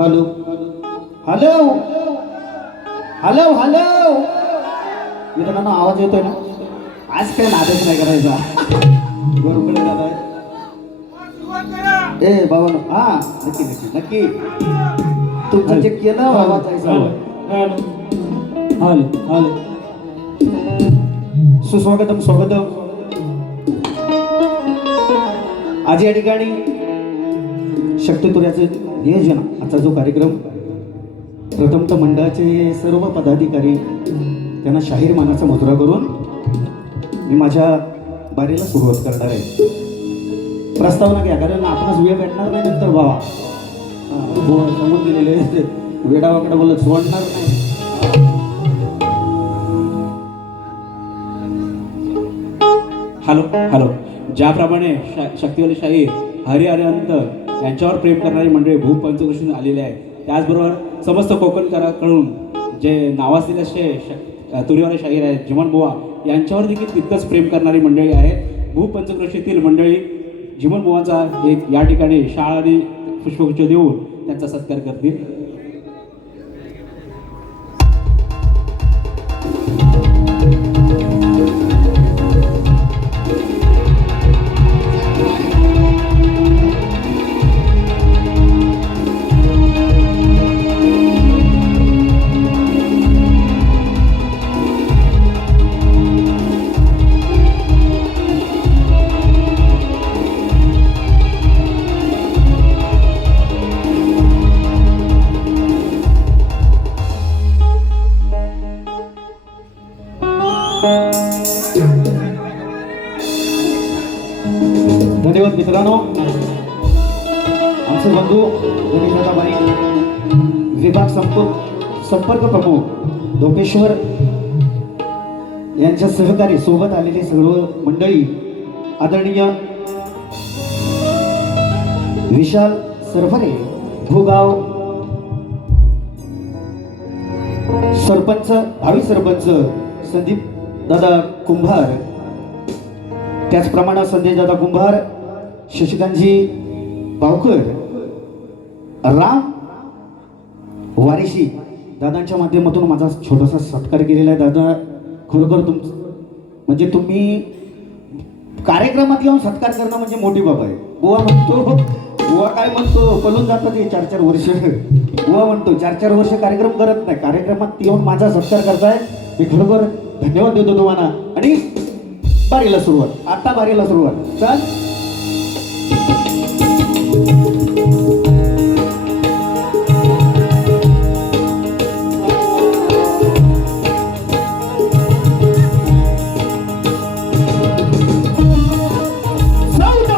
Hello hello hello hello मित्रांनो आवाज येतोय ना? आज काय नादच नाही करायचा. बरोबर दादा ए बाबा हा नक्की नक्की नक्की तुमचं जे केलं आवाज जायचा. हॅलो हॅलो सुस्वागतम स्वागतम. आज या ठिकाणी शक्तितुऱ्याचे नियोजन आजचा जो कार्यक्रम प्रथमतः मंडळाचे सर्व पदाधिकारी त्यांना शाहीर मानाचा मुजरा करून मी माझ्या बारीला सुरुवात करणार आहे. प्रस्तावना घ्या कारण आपणच वेळ भेटणार नाही नंतर बाबा समोर दिलेले वेडावाकडे बोलत सोडणार नाही. Hello hello. ज्याप्रमाणे शक्तिवाली शाहीर हरी अनंत यांच्यावर प्रेम करणारी मंडळी भूपंचकृषीतून आलेली आहे, त्याचबरोबर समस्त कोकणकराकडून जे नावाजलेले असे तुरीवाले शाहीर आहेत जिमन बुवा, यांच्यावर देखील तितकंच प्रेम करणारी मंडळी आहेत. भूपंचकृषीतील मंडळी जिमन बुवांचा एक या ठिकाणी शाळा आणि पुष्पगुच्छ देऊन त्यांचा सत्कार करतील. धन्यवाद मित्रांनो. आमचे बंधू गणेशदादाबाई विभाग संपर्क प्रमुख धोपेश्वर यांच्या सहकारी सोबत आलेली सर्व मंडळी, आदरणीय विशाल सरफरे भूगाव सरपंच, भावी सरपंच संदीप दादा कुंभार, त्याचप्रमाणे संदेश दादा कुंभार, शशिकांतजी बावकर, राम वारिशी दादांच्या माध्यमातून माझा छोटासा सत्कार केलेला आहे. दादा खरोखर म्हणजे तुम्ही कार्यक्रमात येऊन सत्कार करणं म्हणजे मोठी बाब आहे. बुवा म्हणतो, बुवा काय म्हणतो, पळून जातात ते 4-4 वर्ष. बुवा म्हणतो 4-4 वर्ष कार्यक्रम करत नाही, कार्यक्रमात येऊन माझा सत्कार करताय, मी खरोखर धन्यवाद देतो तुम्हाला. आणि बारीला सुरुवात, आता बारीला सुरुवात. चल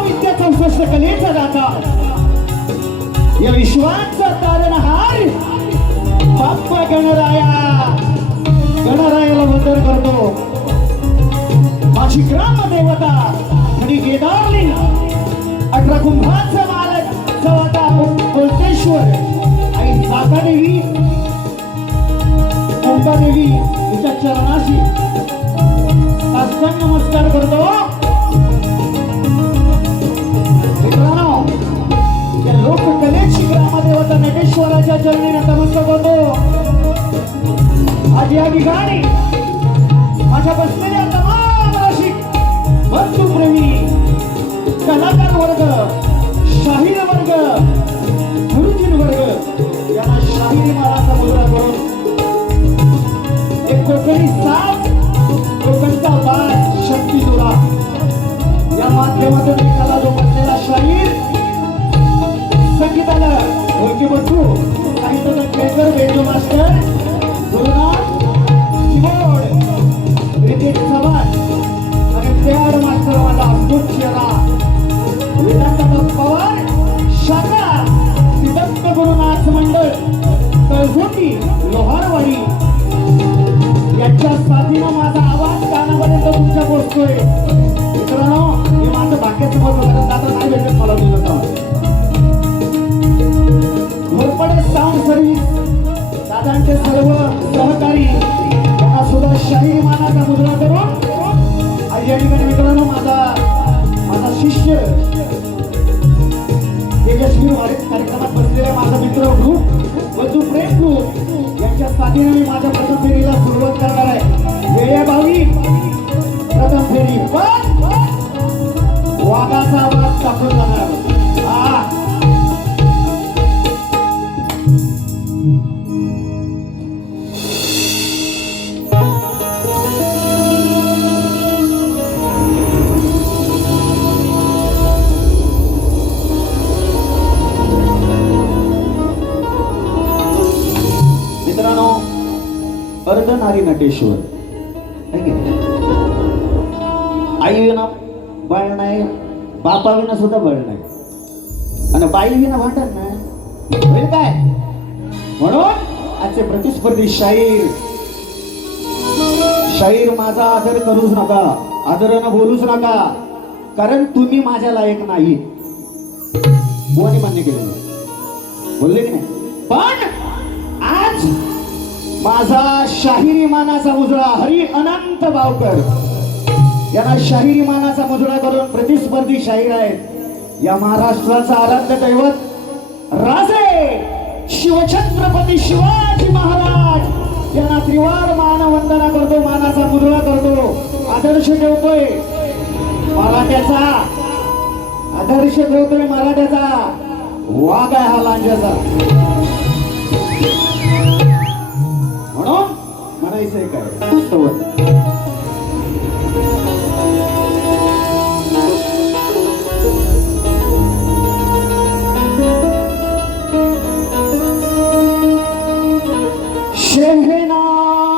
विद्याचा उपस्थ कलेचा दाता, या विश्वाचा तारणहार बाप्पा गणराया, गणरायाला वंदन करतो. माझी ग्रामदेवता आणि केदारली 18 कुंभाचा मालक सवाटा कोलतेश्वर आई साकादेवी कुंभादेवी तिच्या चरणाशी साष्टांग नमस्कार करतो. मित्रांनो, या लोककलेची ग्रामदेवता नटेश्वराच्या चरणी नतमस्तक होतो. आज या ठिकाणी माझ्या बसलेल्या बंधुप्रेमी कलाकार वर्ग, शाहीर वर्ग, गुरुजीन वर्ग यांना शाहिरी मालाचा मुजरा करून एक कोकणी साप, कोकणचा बाज, शक्ती दुरा या माध्यमातून एखादा जो बसलेला शाहीर, संगीताला ढोलकी बंधू, साहित्याचा Kelkar, banjo master, Gurunath, keyboard, Ritesh Chavan, प्यार मास्टर माझा अद्भुत चेहरा, वेदांत पवार, शाखा सिद्धप्प गुरुनाथ मंडळ कळझोटी लोहारवाडी यांच्या साथीनं माझा आवाज कानापर्यंत तुमच्या पोहोचतोय. मित्रांनो, हे माझं भाग्याचं मत होतं, दादा नाही भेटत मला दिलं तर. घोरपडे साऊंड सर्व्हिस दादांचे सर्व सहकारी त्यांना सुद्धा शाहीर मानाचा मुजरा करून आज या ठिकाणी मित्रांनो माझा शिष्य तेजस्वी कार्यक्रमात बसलेला माझा मित्र ग्रुप बंधू प्रेम ग्रुप यांच्या साथीने मी माझ्या प्रथम फेरीला सुरुवात करणार आहे. वेळ्या भावी प्रथम फेरी पण वाघाचा आवाज टाकून जाणार. अर्धनारी नटेश्वर, आई विना बळ नाही, बापा विना सुद्धा बळ नाही, आणि बाई विना भांडण नाही होईल काय. म्हणून आजचे प्रतिस्पर्धी शाहीर शाहीर माझा आदर करूच नका, आदरानं बोलूच नका, कारण तुम्ही माझ्या लायक नाही. कोणी मान्य केलं बोलले की नाही? पण आज माझा शाहिरी मानाचा मुजरा हरी अनंत बावकर यांना शाहिरी मानाचा मुजरा करून प्रतिस्पर्धी शाहीर आहेत. या महाराष्ट्राचा आराध्य दैवत राजे शिवछत्रपती शिवाजी महाराज यांना त्रिवार मानवंदना करतो, मानाचा मुजरा करतो, आदर्श ठेवतोय मराठ्याचा, आदर्श ठेवतोय मराठ्याचा. वाघ आहे हा लांजाचा. म्हणून म्हणायचंय काय शहनाइयों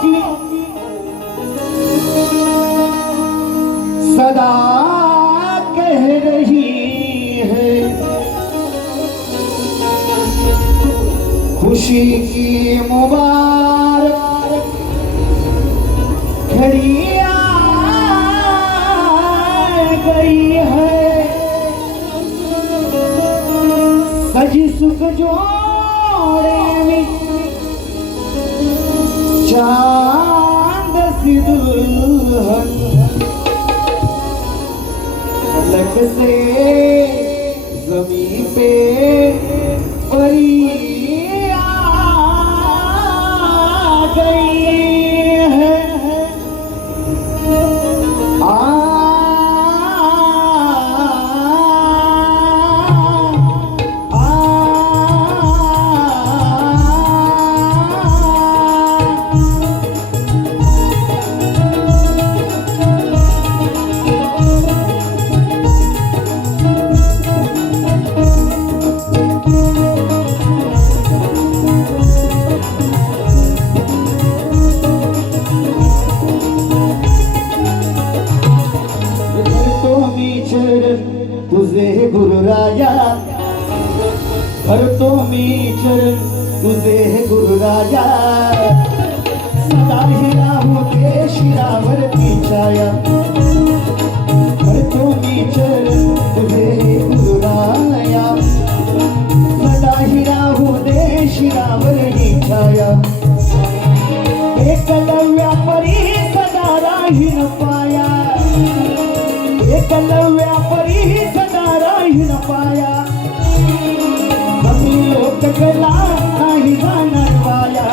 की सदा कह रही है, खुशी की मुबारक घड़ी आ गई है, सजी सुख जोड़े में चांद सी दुल्हन, फलक से जमीन पे परी आ गई है. तुझे गुरुराया भरतो मी चरण तुझे गुरुराया, सदा ही राहू दे शिरावरती छाया. भरतो मी चरण तुझे गुरुराया, सदा ही राहू दे शिरावरती छाया. एकलव्या परी सदा राहीन पाया, एकलव्या परी सदा राहीन पाया. कमी लोक कला नाही जाणार वाया.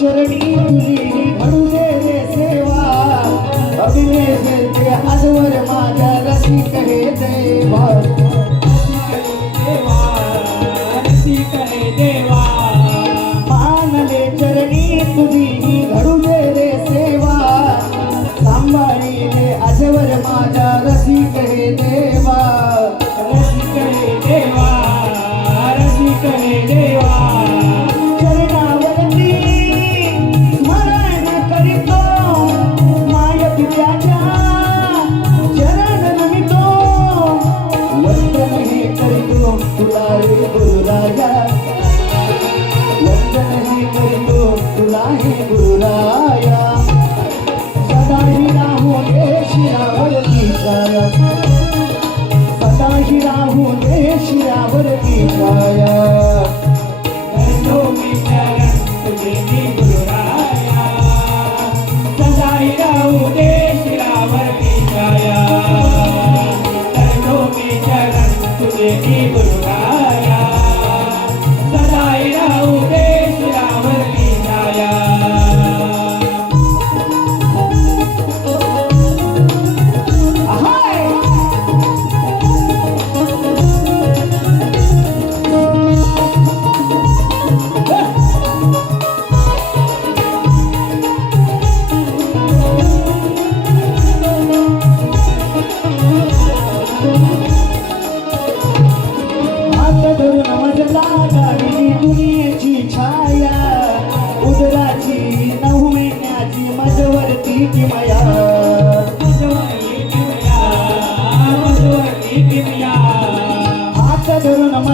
चरणी तुझी घडू दे रे सेवा, अभिलेख ते आजवर माझ्या रसिक हे देवा. मानले चरणी तुझी घडू दे रे सेवा, सांभाळीले आजवर माझ्या रसिक हे देवा. रसिक हे देवा, रसिक हे देवा. तुला रे गुरुराया, वंदन हे करतो तुला हे गुरुराया. सदा ही राहू दे शिरावरती छाया, सदा ही राहू दे शिरावरती छाया. धरतो मी चरण तुझे गुरुराया, सदा ही राहू दे शिरावरती छाया. धरतो मी चरण तुझे गुरुराया, सदा ही राहू दे शिरावरती छाया. आहाय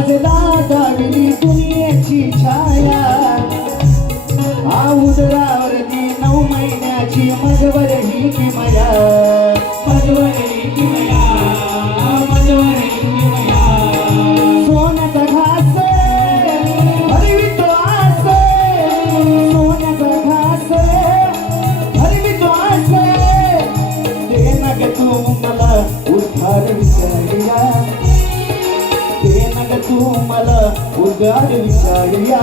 मजला दाविली दुनियेची छाया उदरावरती 9 महिन्याची मजवर ही किमया मजवर ही किमया मजवर ही किमया सोन्याचा घास हरवितो आस सोन्याचा घास हरवितो आस दे ना ग तू मला उद्धार विचारिया दे ना ग तू मला उद्धार विचारिया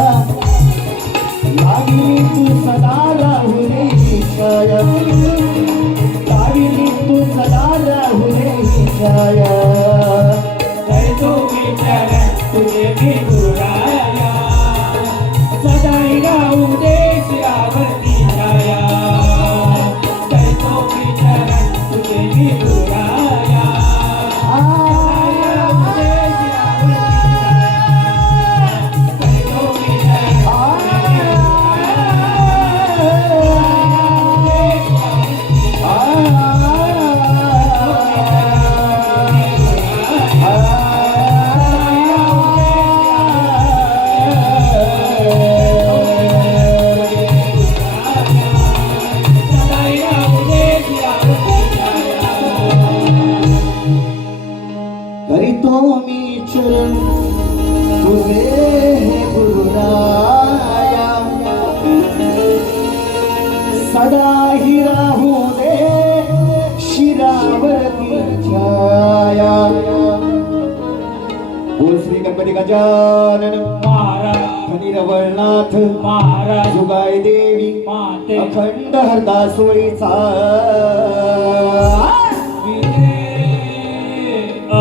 लागिली तू सदा राहू रे छाया लागिली तू सदा राहू रे छाया करतो विचार तुझे मी गुराया सदाई राहू देशावरती छाया करतो विचार तुझे मी गुराया सदाई राहू देशावरती छाया करतो विचार करीतो मी चरण तुझे हे गुरुराया सदा ही राहू दे शिरावरती छाया बोल श्री गणपती गजानन महाराज फणीरवळनाथ महाराज जुगाई देवी माते अखंड हरदासोळीचा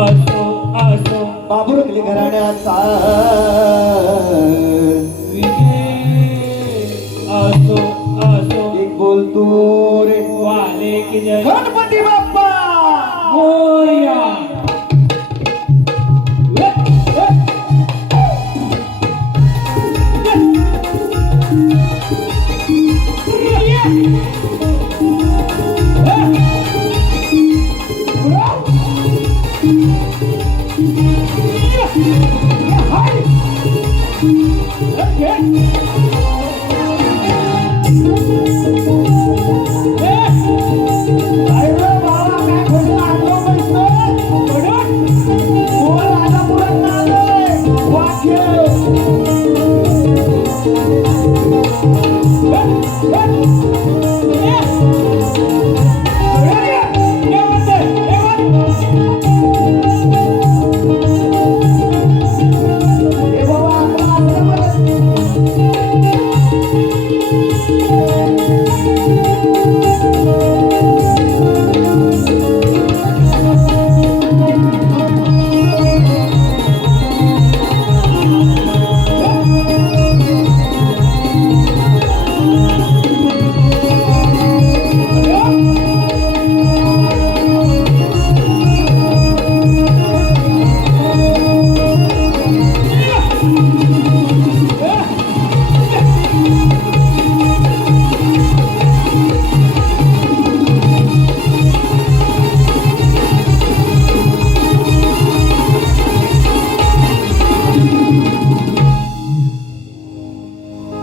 असो असो बाबुरगली घराण्याचा असो असो एक बोलतो रे वाले की जय गणपती बाप्पा मोरया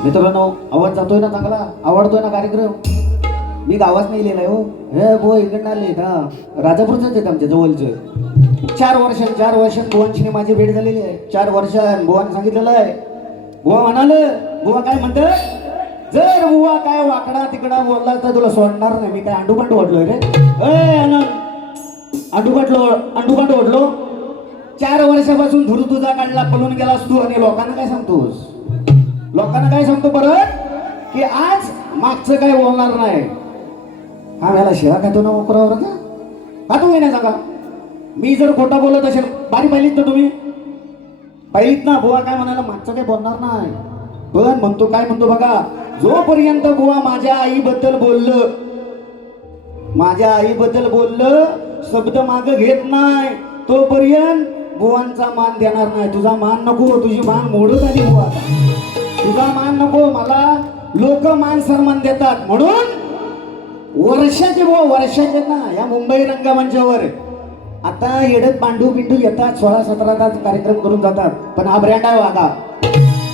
मित्रांनो आवाज जातोय ना चांगला आवडतोय ना कार्यक्रम मी गावात नाही लिहिलाय हो हे बो इकडनं आले हा राजापूरच आहेत आमच्या जवळचं 4 वर्षांत बुवांची माझी भेट झालेली आहे 4 वर्षांत बुवान सांगितलेलं आहे बुवा म्हणाल बुवा काय म्हणत जर बुवा काय वाकडा तिकडा बोलला तर तुला सोडणार नाही मी काय अंडूपांडू ओढलोय रे आनंद अंडूपांडू ओढलो 4 वर्षापासून धुरू तुझा काढला पळून गेलास तू आणि लोकांना काय सांगतोस लोकांना काय सांगतो परत की आज मागचं काय बोलणार नाही हा मला शिळा खातो ना मोकरावर का तू नाही सांगा मी जर खोटा बोलत असेल बारी पाहिलीत ना तुम्ही पाहिलीत ना बुवा काय म्हणाला मागचं काय बोलणार नाही पण म्हणतो काय म्हणतो बघा जोपर्यंत बुवा माझ्या आईबद्दल बोललं शब्द माग घेत नाही तोपर्यंत बुवांचा मान देणार नाही तुझा मान नको तुझी मान मोडत आली बुवा तुझा मान नको मला लोक मान सन्मान देतात म्हणून वर्षाचे ना या मुंबई रंगमंचावर आता येडत पांडू बिंडू येतात 16-17 तास कार्यक्रम करून जातात, पण हा ब्रँड आहे वागा,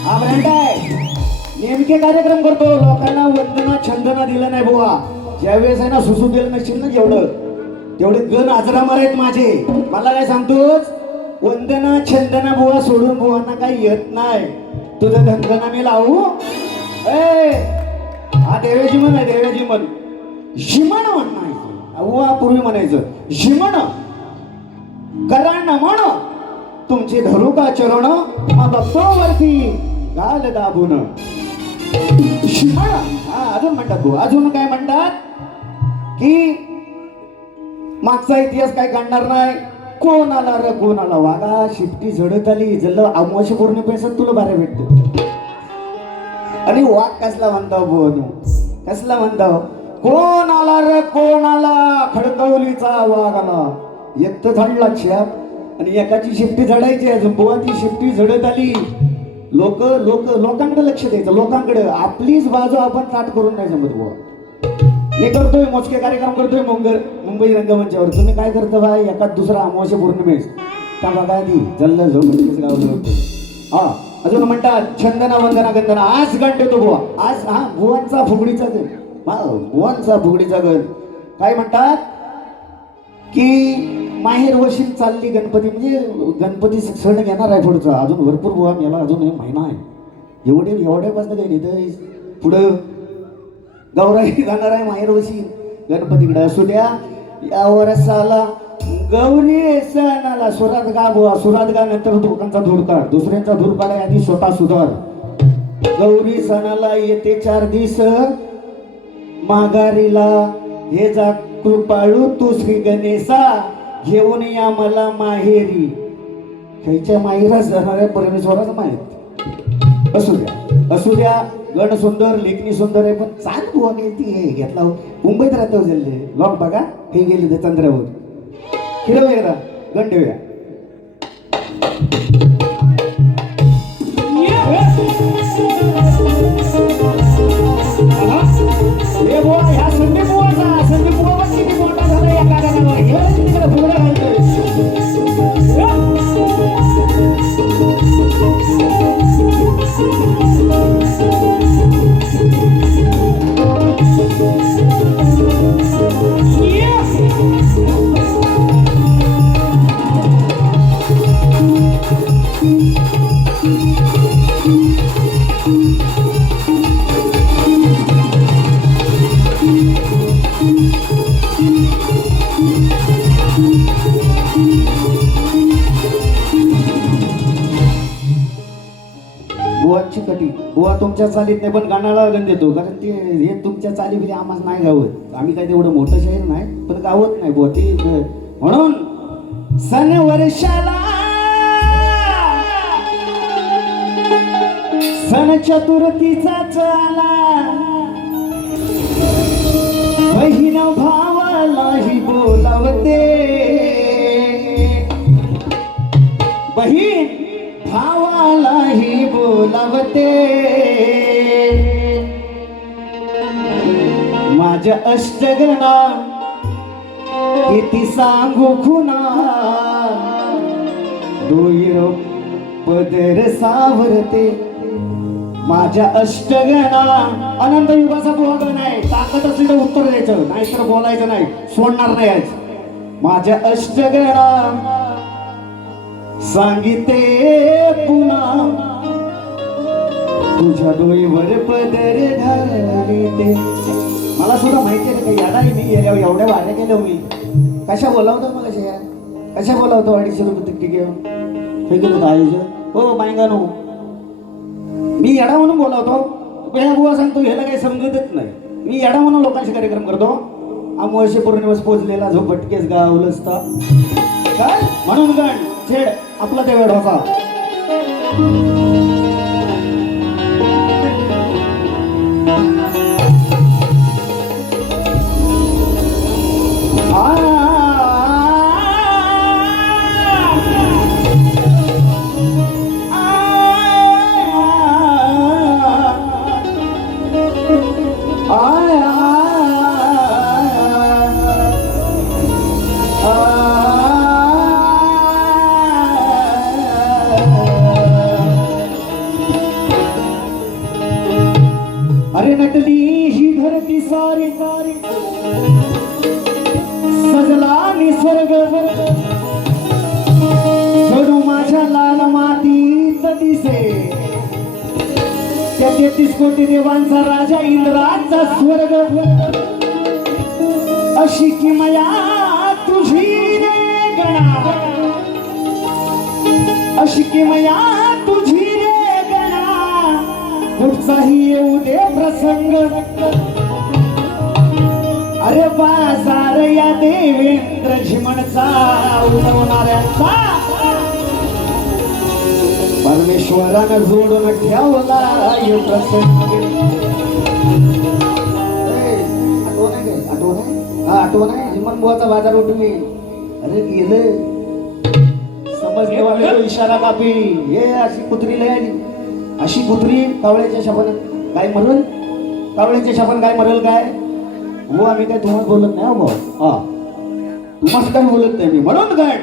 हा ब्रँड आहे. नेमके कार्यक्रम करतो, लोकांना वंदना छंदना दिलं नाही बुवा. ज्यावेळेस आहे ना सुसू दिलं नसेल ना जेवढं तेवढे गण आजरा मारायत माझे. मला काय सांगतोस, वंदना छंदना बुवा सोडून बुवांना काही येत नाही. तुझं धनगना मी लावू. ए हा देवाची म्हण आहे, देवाची म्हण. शिमण म्हणायचं अव्वा, पूर्वी म्हणायचं शिमण करा नमन तुमचे धरू का चरण, मग बघतो वरती गाल दाबून. शिमण हा अजून म्हणतात भाऊ, अजून काय म्हणतात की मागचा इतिहास काय काढणार नाही. कोण आला रे कोण आला, वागा शिफ्टी झडत आली जल्ल अमावस्या पौर्णिमेपासून तुला बारा भेटत. आणि वाघ कसला म्हणताव बोनू, कसला म्हणताव, कोण आला रे कोण आला, खडकवलीचा वाघ आला. एक तर झाडला छाप आणि एकाची शिफ्टी झडायची, अजून बुवाची शिफ्टी झडत आली. लोकांकडे लक्ष द्यायचं, लोकांकडे. आपलीच बाजू आपण ताट करून नाही जमत बुवा. मी करतोय मोजके कार्यक्रम करतोय मुंबई रंगमंचावर. तुम्ही काय करता भाई, एकाच दुसरा अमावस्या पौर्णिमेस त्या बघा ती जल्ल झोपडीच गावलं. हा अजून म्हणतात छंदना वंदना गंधना. आज गणतो बुवा, आज हा बुवांचा फुगडीचा गण, हा बुवांचा फुगडीचा गण. काय म्हणतात की माहेर वशील चालली गणपती, म्हणजे गणपती सण घेणार आहे पुढचा. अजून भरपूर बुवा याला अजून एक महिना आहे. एवढ्यापासून काही नाही तर पुढं गौराई जाणार आहे माहेर वशील गणपतीकडे. असू द्या या वर्षाला गौरी सणाला सुरात गा बुवा, सुरात गा नंतर लोकांचा धूर काढ, दुसऱ्यांचा धूर काढाय आधी स्वतः सुधार. गौरी सणाला येते 4 दिवस माघारीला, हे जा कृपाळू तू श्री गणेशा, घेऊन या मला माहेरी. खायच्या माहेराच जाणार आहे परमेश्वराच माहीत. असू द्या गण सुंदर लेखनी सुंदर आहे, पण चाल बुवा काही ती घेतला मुंबईत राहतो जल्ले लॉक बघा, हे गेले ते चंद्रावर. फिरव एकदा गण ठेवूया. हे बुवा ह्या संदीप बुवाचा, संदीप बुवा किती मोठा झाला एका गाण्यावर. हे तिकडे फुगडं घालतोय. बुवाची कटी बुवा तुमच्या चालीत नाही, पण गाण्याला गण देतो, कारण ते हे तुमच्या चाली म्हणजे आम्हाला नाही गावत. आम्ही काय तेवढं मोठं शहर नाही, पण गावत नाही बुवा ते. म्हणून सन वर्षाला सण चतुर्थीचा चाला, बहीण भावालाही बोलावते, बहीण भावालाही बोलावते. माझ्या अष्टगणा किती सांगू खुना, डोईर पदर सावरते. माझ्या अष्टगणा अनंत युगाचा बोलगण आहे. ताकद असली तर उत्तर द्यायचं, नाही तर बोलायचं नाही, सोडणार नाही आज. माझ्या अष्टगणा सांगिते पुन्हा, तुझ्या डोईवर पदर घालते. मला सुद्धा माहिती आहे काही याडा मी एवढ्या वाऱ्या केल्या मी. कशा बोलावतो मग कशा बोलावतो 250 रुपये तिकीट घेऊन हे केलं तर आयोजन. हो मायंगानो मी येडा म्हणून बोलावतो. ह्या बुवा सांगतो ह्याला काही समजतच नाही. मी येडा म्हणून लोकांचे कार्यक्रम करतो. अमावस्या पौर्णिमेस पोचलेला जो भटकेस गावल असता काय म्हणून गण छेड आपला ते वेळ होता. त्यातली ही धरती सारी सजला निसर्ग जणू माझ्या लाल मातीत दिसे त्या 33 कोटी देवांचा राजा इंद्राचा स्वर्ग अशी किमया तुझी रे गणा अशी किमया तुझी रे गणा कुठचाही येऊ दे प्रसंग अरे बाजार या देवेंद्र झिमणचा उडवणाऱ्यांचा परमेश्वरानं जोडून ठेवला यो प्रसंग आठवण आहे झिमण बुवाचा बाजार उठवी अरे गेले समजले वाले तो इशारा कापी हे अशी कुत्री लय आली अशी कुत्री कावळ्याच्या शापान काय मरल कावळ्याच्या शापान काय मरल काय हो आम्ही काय तुम्हाला बोलत नाही हो हा तुम्हाला काय बोलत नाही मी म्हणून काय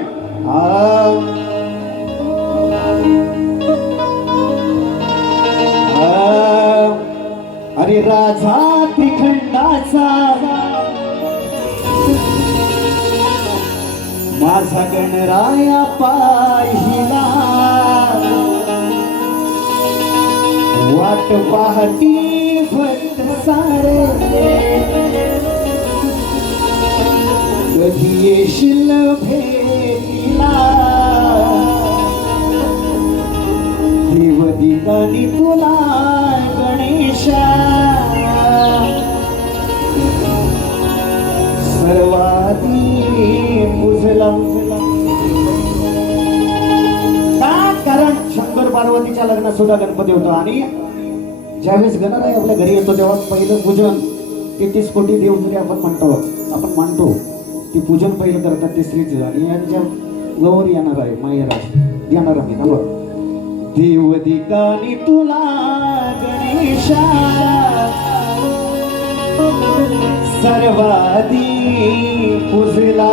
अरे राजा त्रिखंडाचा माझा गणराया पाहिला वाट पाहती भक्त सारे कधी येशील भेटीला देव दिदानी तुला गणेशा सर्वाधी पुजला का कारण शंकर पार्वतीच्या लग्नात सुद्धा गणपती होता आणि ज्यावेळेस गणराय आपल्या घरी येतो तेव्हा पहिलं पूजन 33 कोटी देव जरी आपण मानतो ते पूजन पहिलं करतात ते श्रीच आणि यांच्या गौर येणार आहे मायराज येणार आहे ना बघ देव दिकानी तुला गणेशा सर्वाधी पुजला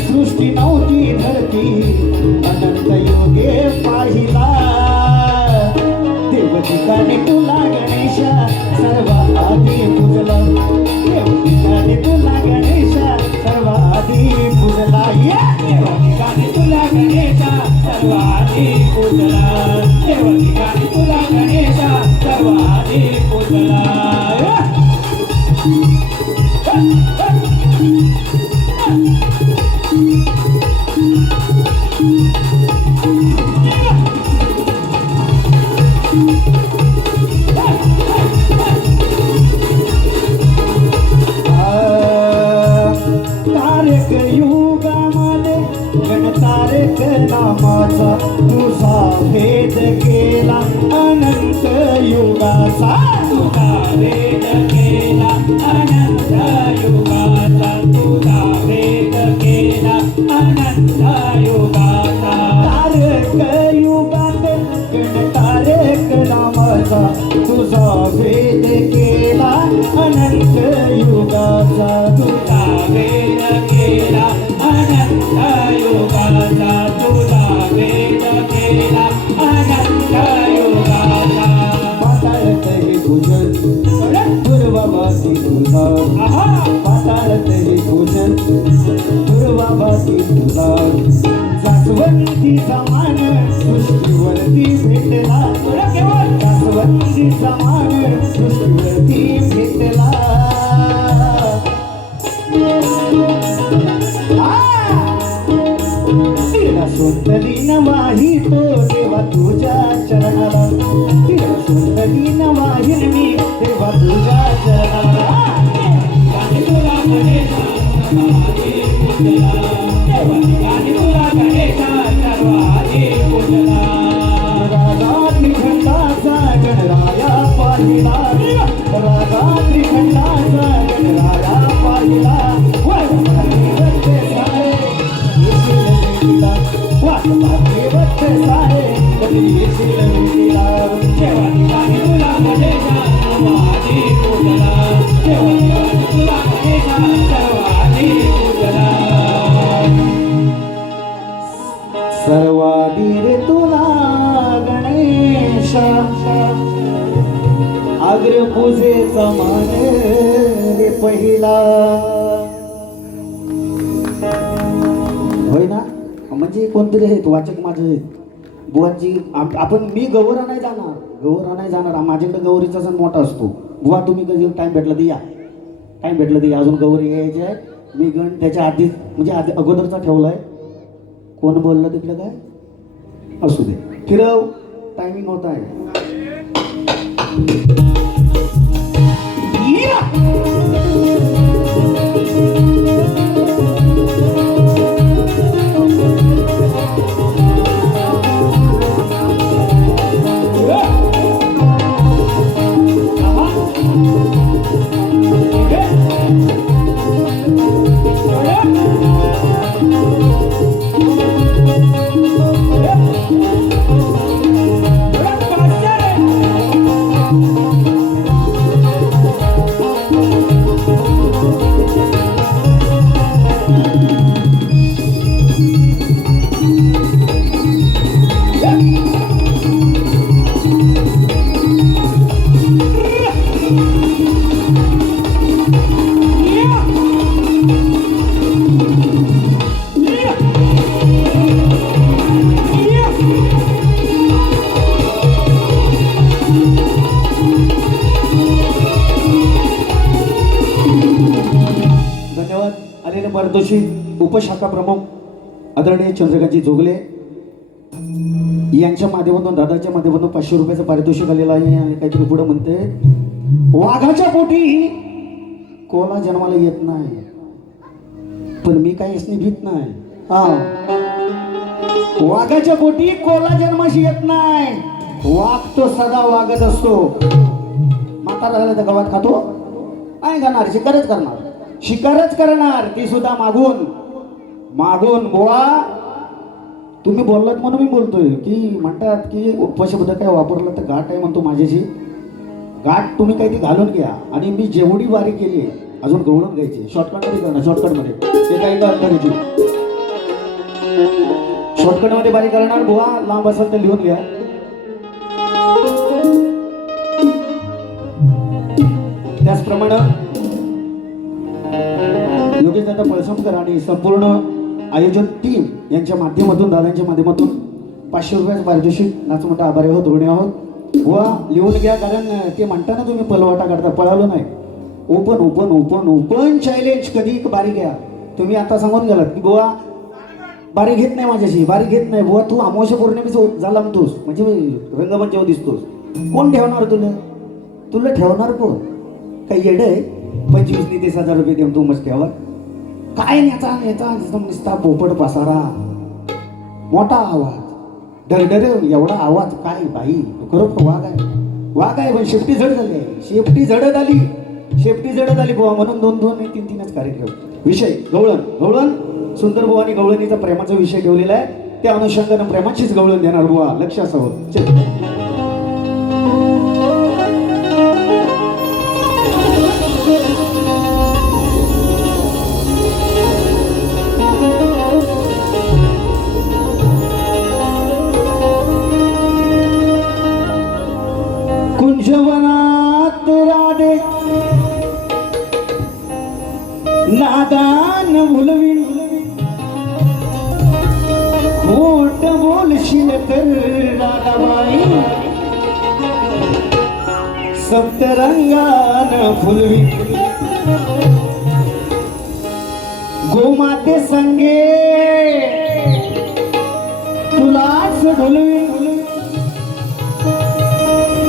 सृष्टी नव्हती धरती अनंत योगे पाहिला आधी पूजला देव ठिकाणी तुला गणेशा सर्व आधी पूजला तारक युगामध्ये गणतारक नामाचा तुझा भेद केला अनंत युगाचा तुझा वेद केला अनंत युगाचा तुझा वेद केला अनंत युगाचा तारक युगात गणतारक नामाचा तुझा भेद केला अनंत युगाचा तुझा वेद केला अनंत युगाचा तुझा वेद केला अनंत युगाचा पाताळत हे पूजन दुर्वाभासी तुझा पाताळत हे पूजन दुर्वाभासी तुझा जास्वंदी समान सृष्टीवरती भेटला जास्वंदी समान सृष्टीवरती भेटला तिला सुंदरी नवाही तो देवा तुझ्या चरणाला तिला सुंदरी नवाही मी देवा तुझ्या चरणाला गाणी तुला गणेशा सर्वाधी पूजला देव ठिकाणी तुला गणेशा सर्वाधी पूजला रागा त्रिखंडाचा गणराया पाहिला रागा त्रिखंडाचा गणराया पाहिला सर्वाधीर तुला गणेशा अग्रपूजेचा मान रे पहिला होय ना म्हणजे कोणतरी आहेत वाचक माझे आहेत बुवांची आपण मी गौरा नाही जाणार माझ्याकडे गौरीचा सण मोठा असतो बुवा तुम्ही कधी टाइम भेटला तर या टाइम भेटला तर या अजून गौरी यायची आहे मी गण त्याच्या आधीच म्हणजे आधी अगोदरचा ठेवलाय कोण बोललं तिकडे काय असू दे फिरव टायमिंग होत आहे पारितोषिक उपशाखा प्रमुख आदरणीय चंद्रकांतजी जोगले यांच्या माध्यमातून दादाच्या माध्यमातून 500 रुपयाचं पारितोषिक आलेलं आहे आणि काहीतरी पुढे म्हणते वाघाच्या पोटी कोला जन्माला येत नाही पण मी काही असणे भीत नाही हा वाघाच्या पोटी कोला जन्माशी येत नाही वाघ तो सदा वागत असतो म्हातारा झाला तर गवात खातो नाही खाणार शिकारच करणार ती सुद्धा मागून मागून बुवा तुम्ही बोललात म्हणून मी बोलतोय की म्हणतात की उपशब्द काय वापरला तर गाठ आहे म्हणतो माझ्याशी गाठ तुम्ही काही ती घालून घ्या आणि मी जेवढी वारी केली अजून गवळून घ्यायची शॉर्टकटमध्ये करणं शॉर्टकटमध्ये ते काही का करायची शॉर्टकटमध्ये बारी करणार बुवा लांब असेल तर लिहून घ्या त्याचप्रमाणे योगेश दादा पळसमकर आणि संपूर्ण आयोजन टीम यांच्या माध्यमातून दादांच्या माध्यमातून 500 रुपयाचं पारितोषिक नाच म्हणता आभारी आहोत, ऋणी आहोत. वा लिहून घ्या, कारण ते म्हणता ना तुम्ही पलवाटा काढता, पळालो नाही. Open open open open challenge. कधी बारी घ्या. तुम्ही आता सांगून गेलात की बुवा बारी घेत नाही माझ्याशी, बारी घेत नाही बुवा, तू अमावस्या पौर्णिमेच झाला म्हणतोस, म्हणजे रंगमंचावर दिसतोस. कोण ठेवणार तुला? तुला ठेवणार कोण? काही येड आहे? 25-30 हजार रुपये देऊन तू मस्त ठेवा. काय नेता नेता नुसता पोपट पसारा, मोठा आवाज, डरडर एवढा आवाज, काय बाई खरोखर वाघ आहे. वाघ आहे पण शेपटी जड झाली आहे. शेपटी जडत आली, शेपटी जडत आली बुवा, म्हणून 2-2 आणि 3-3च कार्यक्रम. विषय गवळण. गवळण सुंदर बुवा आणि गवळणीचा प्रेमाचा विषय ठेवलेला आहे. त्या अनुषंगानं प्रेमाचीच गवळण देणार बुवा, लक्ष असावं. चल कुंजवनात राधे नादान भुलवीन, खोट बोलशील तर राधाबाई सप्तरंगान फुलवी. गोमाते संगे तुलाच ढोलवी,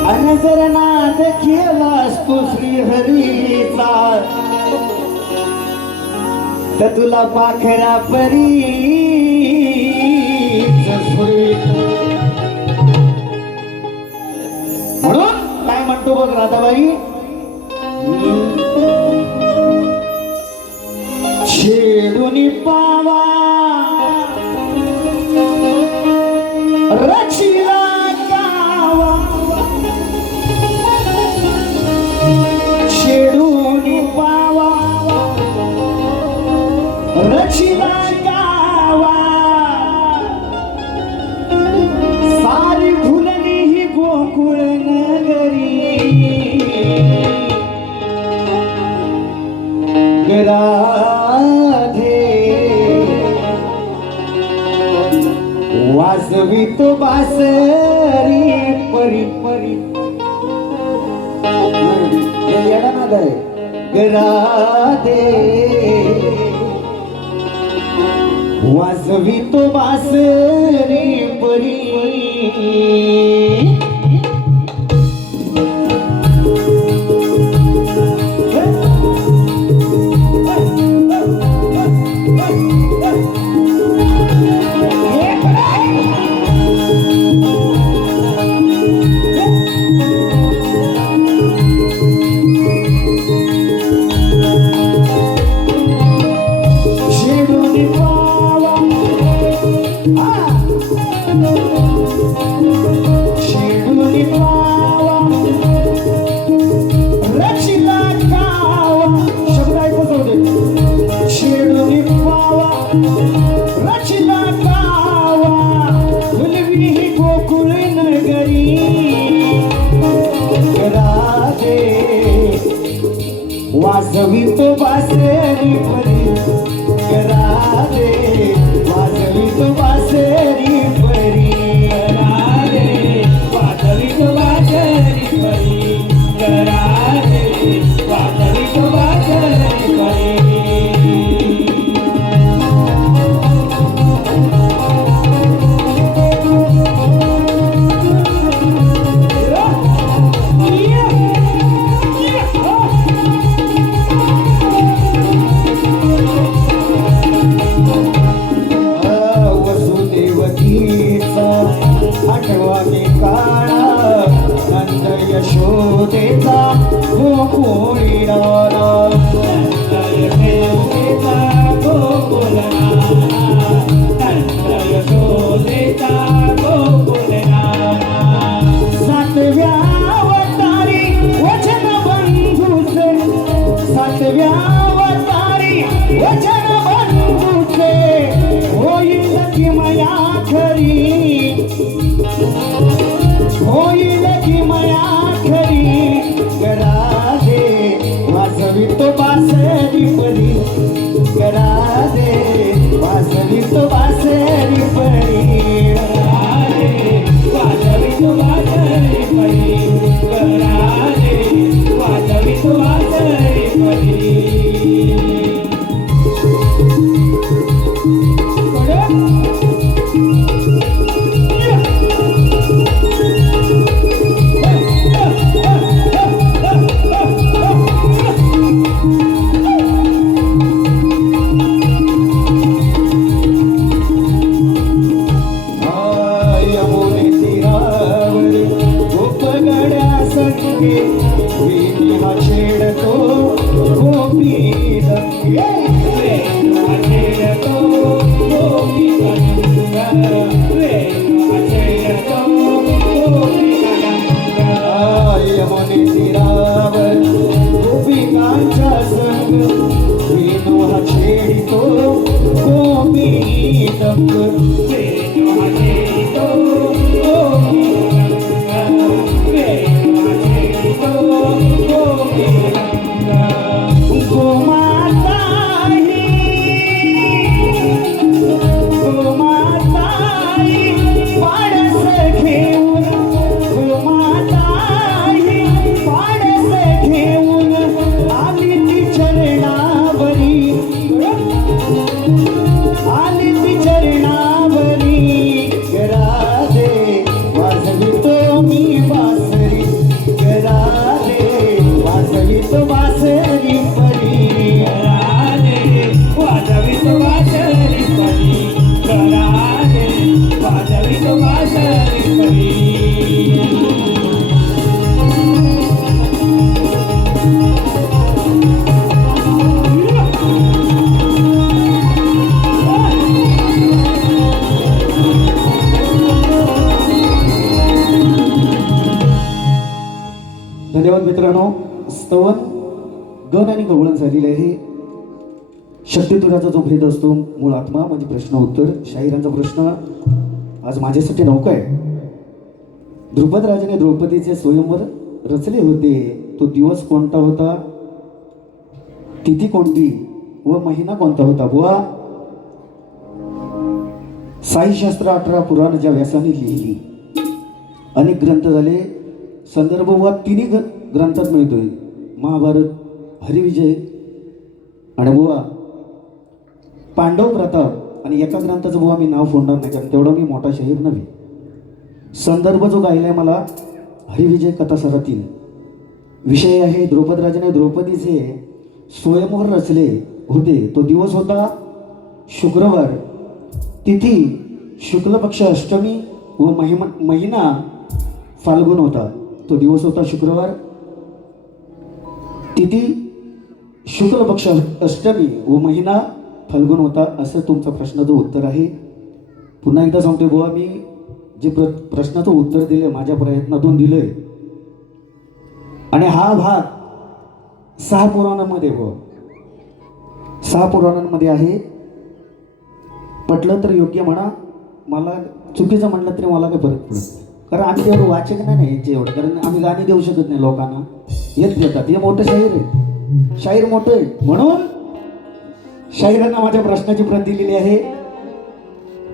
अनजर नाद केलास तू श्रीहरीचा, तर तुला पाखरा परी म्हणून काय म्हणतो बघ राधाबाई. छेडून पावा रचिला गावा, छेडून पावा रचिला गावा, सारी फुलली ही गोकुळ नगरी, राधे वाजवीत बासरी परी परी. येडा नाद आहे. राधे वाजवीत बासरी परी. वाजवी तो बासरी परी, राधे वाजवी तो बासरी परी, राधे वाजवी तो बासरी परी, राधे वाजवी तो बासरी परी. आठवामी काळा नंद यशोदेचा गोकुळी राणा, नंद यशोदेचा गोकुळ राणा, नंद यशोदेचा गोकुळ राणा. सातव्या अवतारी वचन बंधूचे, सातव्या अवतारी वचन बंधूचे, होईल की मया खरी, होईल की मया खरी. राधे वाजवी तो बासरी परी, राधे वाजवी तो बासरी परी, राधे धन्यवाद मित्रांनो. स्तवन गण आणि गवळण झालेले आहे. शक्तितुराचा जो भेद असतो मूळ आत्मा म्हणजे प्रश्न उत्तर. शाहिरांचा प्रश्न आज माझ्यासाठी नौका आहे. द्रुपद राजाने द्रौपदीचे स्वयंवर रचले होते. तो दिवस कोणता होता, तिथी कोणती व महिना कोणता होता? बुवा साईशास्त्र 18 पुराण ज्या व्यासाने लिहिली, अनेक ग्रंथ झाले. संदर्भ व तिन्ही ग्रंथात मिळतोय. महाभारत, हरिविजय आणि बुवा पांडव प्रताप. आणि एका ग्रंथाचं बुवा मी नाव फोडणार नाही कारण तेवढा मी मोठा शाहीर नव्हे. संदर्भ जो गायलाय मला हरिविजय कथासारातील. विषय आहे द्रौपद राजाने द्रौपदीचे स्वयंवर रचले होते. तो दिवस होता शुक्रवार, तिथी शुक्ल पक्ष अष्टमी व महिना फाल्गुन होता. तो दिवस होता शुक्रवार, तिथी शुक्ल पक्ष अष्टमी व महिना फाल्गुन होता. असं तुमचा प्रश्नाचं उत्तर आहे. पुन्हा एकदा सांगतोय बुवा, मी जे प्रश्नाचं उत्तर दिले माझ्या प्रयत्नातून दिलंय. आणि हा भाग 6 पुराणांमध्ये बुवा 6 पुराणांमध्ये आहे. पटलं तर योग्य म्हणा, मला चुकीचं म्हणलं तरी मला काही फरक पडत नाही. कारण आम्ही तेवढं वाचक नाही याचे एवढं, कारण आम्ही गाणी देऊ शकत नाही लोकांना. येत देतात. हे मोठं शाहीर आहे, शाहीर मोठं आहे. म्हणून शाहिरांना माझ्या प्रश्नाची प्रत दिलेली आहे.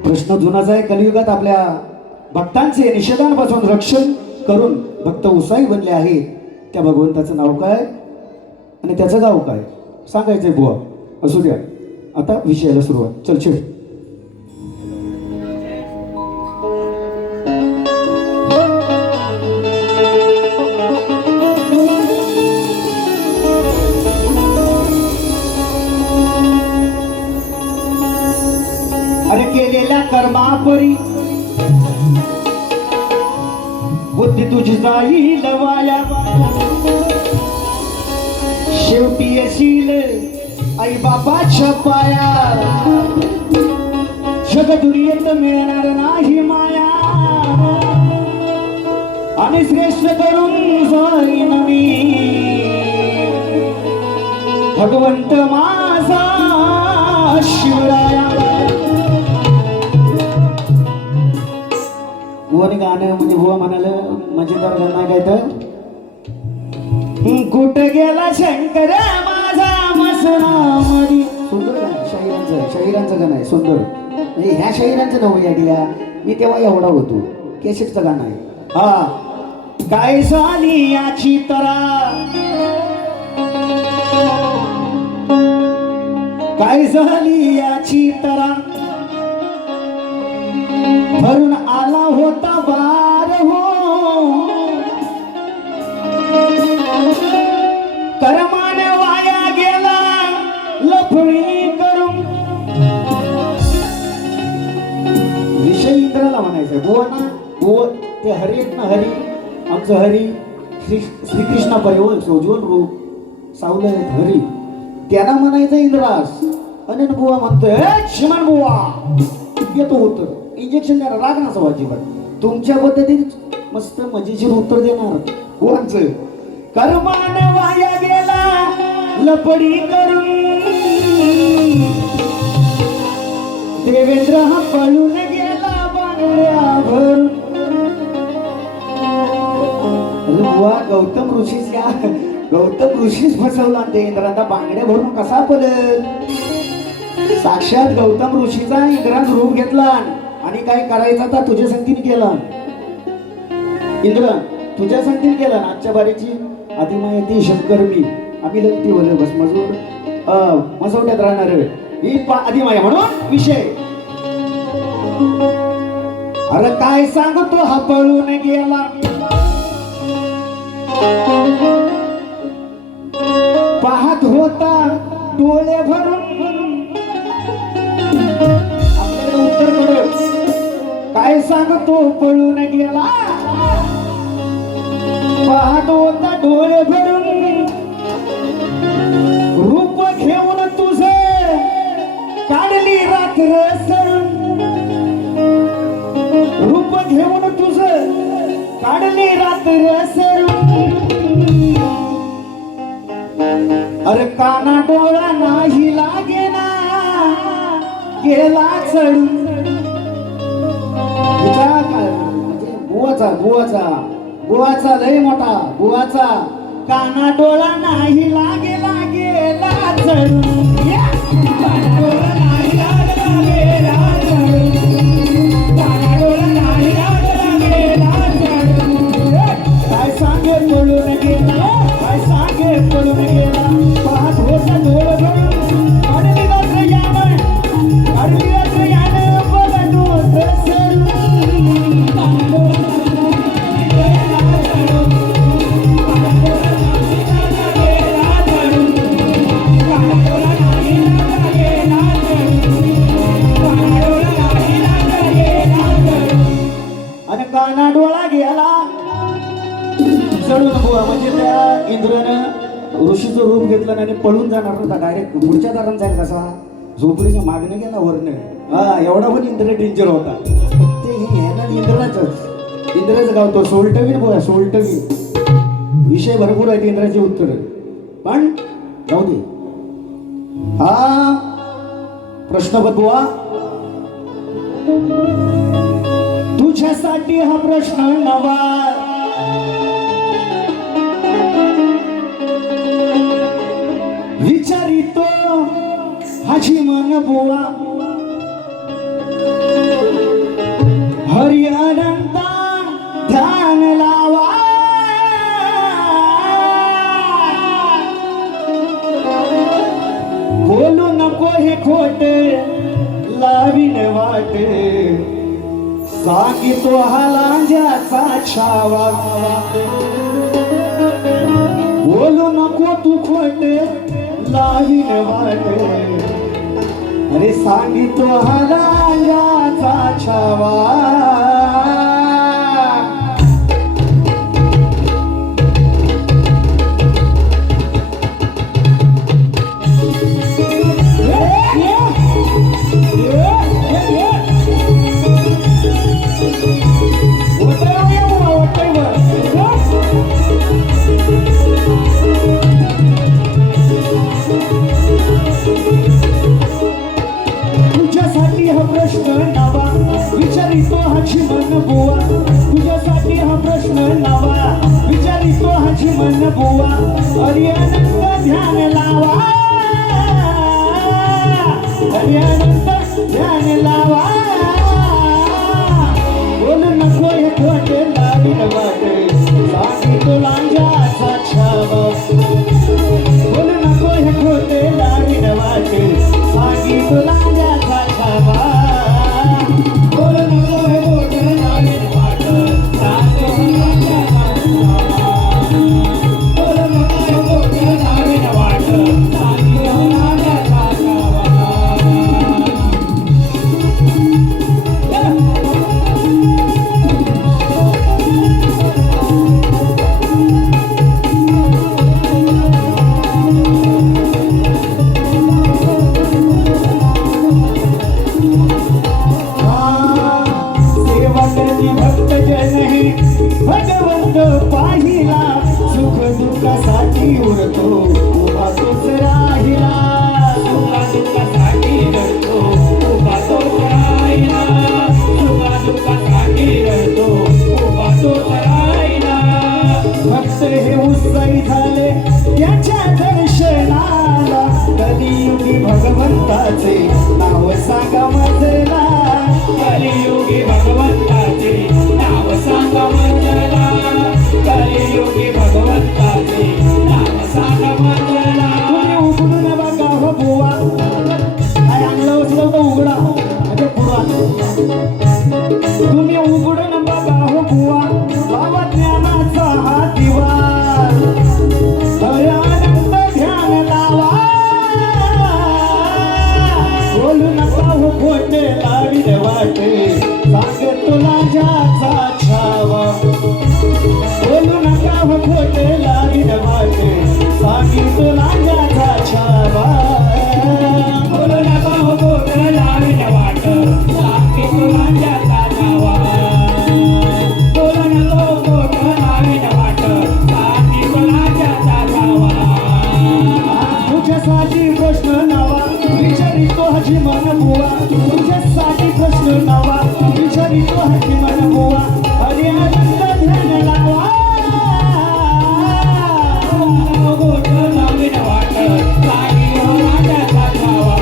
प्रश्न जुनाच आहे. कलियुगात आपल्या भक्तांचे निषेधांपासून रक्षण करून भक्त उत्साही बनले आहेत. त्या भगवंताचं नाव काय आणि त्याचं गाव काय सांगायचंय बुवा. असू द्या, आता विषयाला सुरुवात. चल छेड. अरे केलेल्या कर्मापरी बुद्धी तुझी जाईल वाया. शेवटी येशील आई बापाच्या पाया. जगदुर्येत मिळणार नाही माया. आणि श्रेष्ठ करून जाईन मी भगवंत माझा शिवराया. बुवाने गाणं म्हणजे बुवा म्हणाल मजेदार गाणं नाही काय तर, कुठं गेला शंकर माझा मसनामधी. सुंदर गाणं शाहिरांचं गाणं आहे सुंदर. म्हणजे ह्या शाहिरांचं नाव याडिया. मी तेव्हा एवढा होतो. केसेटचं गाणं आहे. हा काय झाली याची तरा, काय झाली याची तरा. भरून आला होता वार हो, कर्मान वाया गेला लफडी करून. विषय इंद्राला म्हणायचं बुवाना. बुवा ते हरी आहेत ना, हरी आमचं हरी श्रीकृष्णा परिवल सोज्वल रूप सावलं आहेत हरी. त्यांना म्हणायचं इंद्रास. आणि बुवा म्हणतोय शिमन बुवा येतो उत्तर. इंजेक्शन देणार राग नसावा अजिबात. तुमच्या पद्धतीत मस्त मजेशीर उत्तर देणार. कोणचं कर्मान वाया गेला लपडी करून. देवेंद्र हा गौतम ऋषीच फसवला ते इंद्रांना बांगड्या भरून कसा पडेल. साक्षात गौतम ऋषीचा इंद्रान रूप घेतला आणि काय करायचं तर तुझ्या संगतीने केला. इंद्र तुझ्या संगतीने केला ना. आजच्या बारीची आदिमायती शंकर मी आम्ही लगती बोल बस मजूर मसवट्यात राहणार ही आदिमाया म्हणून विषय. अरे काय सांगतो हा पळून गेला. पाहत होता डोळे भरून. आपल्याला उत्तर मिळेल. काय सांगतो पळून गेला. पाहत होता डोळे भरून. रूप घेऊन तुझे काढली रात्र सरून. रूप घेऊन तुझं काढली रात्र सरून. अरे काना डोळा नाही लागे ना गेला चढून. म्हणजे बुवाचा लय मोठा बुवाचा काना डोळा नाही लागे गेला चढून. काना डोळा नाही लागेला चढून. काना डोळा नाही लागेला चढून. काय सांगे पळून गेला. काय सांगे पळून गेला. पाहत होता डोळे भरून. अडली रात्र यानं अडली रात्र यानं बघतो सरून. काना डोळा नाही लागेला चढून. काना डोळा नाही लागेला चढून. काना डोळा नाही लागेला चढून. काना डोळा नाही लागेला चढून. आणि काना डोळा गेला चढून बुवा. म्हणजे त्या इंद्रानं ऋषीचं रूप घेतलं आणि पळून जाणार होता. डायरेक्ट पुढच्या दारात जाईल कसा. झोपडीचं मागणं गेला वरनं. हा एवढा पण इंद्र डेंजर होता. ते हे ना इंद्राचं गाव तो सोलटवीन बुवा सोलटवीन. विषय भरपूर आहेत इंद्राचे उत्तर पण जाऊ दे. हा प्रश्न बुवा तुझ्यासाठी हा प्रश्न नवा. विचारितो हाची मन बुवा. हरी अनंता ध्यान लावा. बोलू नको हे खोटे लावीन वाटे. सांगितो हा लांजाचा छावा. बोलू नको तू खोटे लावीन वाटे. अरे सांगितो हा लांजाचा छावा. तुझ्यासाठी हा प्रश्न नवा. विचारितो हाची मन बुवा. तुझ्यासाठी हा प्रश्न नवा. विचारितो हाची मन बुवा. हरी अनंत ध्यान लावा. हरी अनंत ध्यान लावा. बोलू नको हे खोटे लावीन वाटे. सांगितो लांजाचा छावा. बोलू नको हे खोटे लावीन वाटे. सांगितो लांजाचा छावा. बोलू नको हे खोटे लावीन वाटे. सांगितो लांजाचा छावा. बोलू नको हे खोटे लावीन वाटे. सांगितो लांजाचा छावा. सांगा मजला कलियुगी भगवंताचे नाव सांगा मंजला कलियुगी भगवंताचे नाव सांगा मंजला तुम्ही उघडून बघा हो बुवा काय आणलं उचलं तर उघडा म्हणजे पुरा तुम्ही उघडून बघा हो बुवा बाबा ज्ञानाचा हा दिवा आनंद ध्यान लावा बोलू नका हो खोटे लावील वाटे सांगे तुला ज्याचा छावा बोलू नका हो खोटे लावील वाटे सांगे तुला ज्याचा छावा बोलू नका हो बोट लावीन वाट सांगे तुला ज्याचा नावा बोलू नको बोट लावीन वाट सांगे तुला ज्याचा नावा तुझ्यासाठी प्रश्न नवा विचारितो हाजी मन बुवा तुझ्यासाठी प्रश्न नवा विचारितो हाजी मन बुवा अरे आनंद ध्यान लावा बोट लावीन वाट सांगे तुला ज्याचा नावा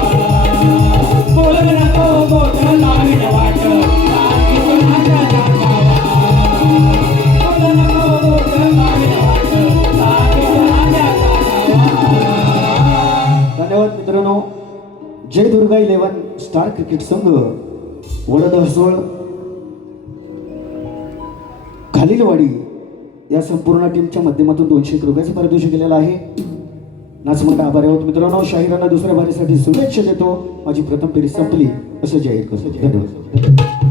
बोलू नको बोट लावीन वाट सांगे तुला ज्याचा नावा बोलू नको बोट लावीन वाट सांगे तुला ज्याचा नावा धन्यवाद मित्रांनो. जय दुर्गा 11 स्टार क्रिकेट संघ वडद हसोळ खालीलवाडी या संपूर्ण टीमच्या माध्यमातून 200 रुपयाचं पारितोषिक केलेलं आहे. नाचमंडळ आभारी आहोत मित्रांनो. शाहिरांना दुसऱ्या बारीसाठी शुभेच्छा देतो. माझी प्रथम फेरी संपली असं जाहीर करतो. धन्यवाद.